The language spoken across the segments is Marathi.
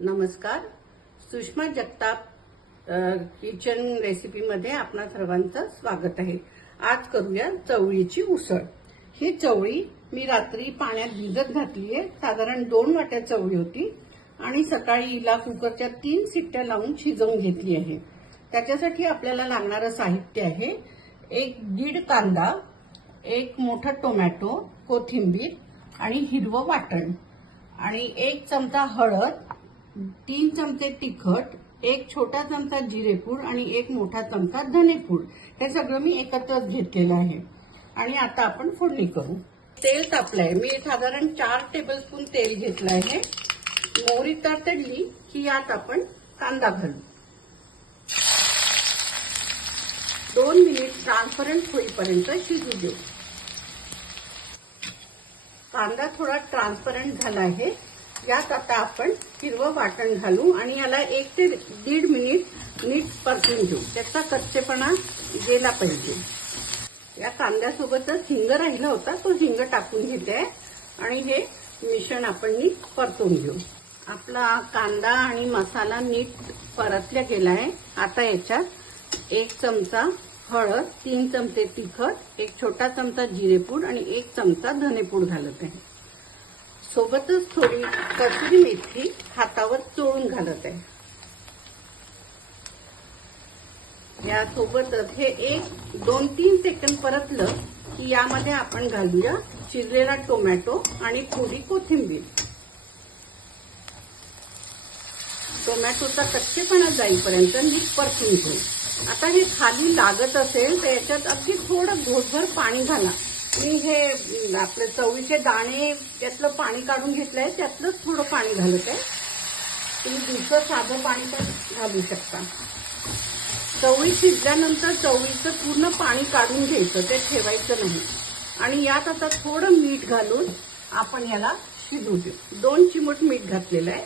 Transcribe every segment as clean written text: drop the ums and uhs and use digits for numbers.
नमस्कार. सुषमा जगताप किचन रेसिपीमध्ये आपणा सर्वांचं स्वागत आहे. आज करूया चवळीची उसळ. ही चवळी मी रात्री पाण्यात भिजत घातली आहे. साधारण 2 वाट्या चवळी होती आणि सकाळी हिला कुकरच्या 3 शिट्ट्या लावून शिजवून घेतली आहे. त्याच्यासाठी आपल्याला लागणारं साहित्य आहे 1.5 कांदा, 1 मोठा टोमॅटो, कोथिंबीर आणि हिरवं वाटण आणि 1 चमचा हळद, 3 चमचे तिखट, 1 छोटा चमचा जिरेपूड आणि 1 मोठा चमचा धनेपूड. हे सगळं मी एकत्रच घेतलेलं आहे. आणि आता आपण फोडणी करू. तेल तापलंय. मी साधारण 4 टेबलस्पून तेल घेतलं आहे. मोहरी तडतडली की यात आपण कांदा घालू. 2 मिनिट ट्रान्सपरंट होईपर्यंत शिजू देऊ. कांदा थोडा ट्रान्सपरंट झाला आहे. यात आता आपण हिरवं वाटण घालू आणि याला 1 ते 1.5 मिनिट नीट परतून घेऊ. त्याचा कच्चेपणा गेला पाहिजे. या कांद्यासोबतच हिंग राहिला होता, तो हिंग टाकून घेते आणि हे मिश्रण आपण नीट परतून घेऊ. आपला कांदा आणि मसाला नीट परतला गेलाय. आता याच्यात 1 चमचा हळद, 3 चमचे तिखट, 1 छोटा चमचा जिरेपूड आणि 1 चमचा धनेपूड घालत आहे. सोबतच थोडी कसुरी मेथी हातावर चोळून घालत आहे. यासोबतच हे 1-2-3 सेकंद परतलं की यामध्ये आपण घालूया चिरलेला टोमॅटो आणि थोडी कोथिंबीर. टोमॅटोचा कच्चेपणा जाईपर्यंत नीट परतून घेऊ. आता हे खाली लागत असेल तर याच्यात अगदी थोडं घोटभर पाणी घाला. मी हे आपले चवळीचे दाणे त्यातलं पाणी काढून घेतलंय, त्यातलंच थोडं पाणी घालत आहे. तुम्ही दुसरं साधं पाणी पण घालू शकता. चवळी शिजल्यानंतर चवळीचं पूर्ण पाणी काढून घ्यायचं, ते ठेवायचं नाही. आणि यात आता थोडं मीठ घालून आपण याला शिजू देऊ. 2 चिमूट मीठ घातलेलं आहे.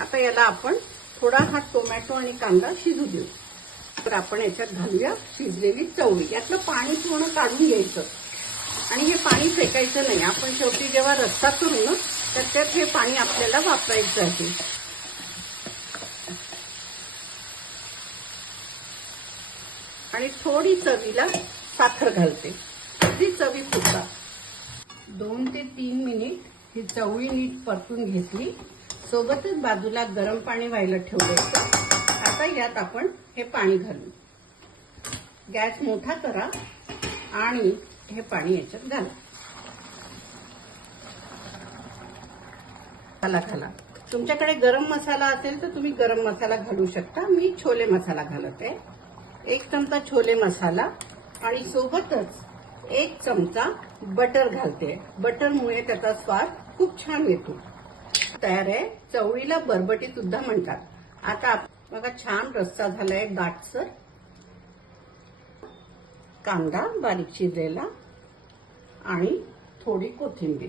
आता याला आपण थोडा हा टोमॅटो आणि कांदा शिजू देऊ. तर आपण याच्यात घालूया शिजलेली चवळी. यातलं पाणी पूर्ण काढून घ्यायचं आणि हे पाणी फेकायचं नाही. आपण शेवटी जेव्हा रस्सा करू ना तर त्यात हे पाणी आपल्याला वापरायचं आहे. आणि थोडी चवीला साखर घालते, अगदी चवीपुरता. 2 ते 3 मिनिट ही चवळी नीट परतून घेतली. सोबतच बाजूला गरम पाणी व्हायला ठेवलं. आता यात आपण हे पाणी घालू. गॅस मोठा करा आणि हे पाणी याच्यात घाला. घाला. तुमच्याकडे गरम मसाला असेल तर तुम्ही गरम मसाला घालू शकता. मी छोले मसाला घालत आहे. 1 चमचा छोले मसाला आणि सोबतच 1 चमचा बटर घालते. बटरमुळे त्याचा स्वाद खूप छान येतो. तयार आहे. चवळीला बरबटी सुद्धा म्हणतात. आता बघा छान रस्सा झालाय दाटसर. कांदा बारीक चिरलेला आणि थोडी कोथिंबीर.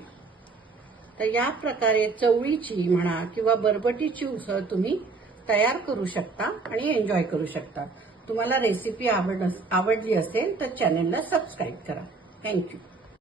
तर या प्रकारे चवळीची म्हणा किंवा बरबटीची उसळ तुम्ही तयार करू शकता आणि एन्जॉय करू शकता. तुम्हाला रेसिपी आवडली असेल तर चॅनलला सबस्क्राईब करा. थँक्यू.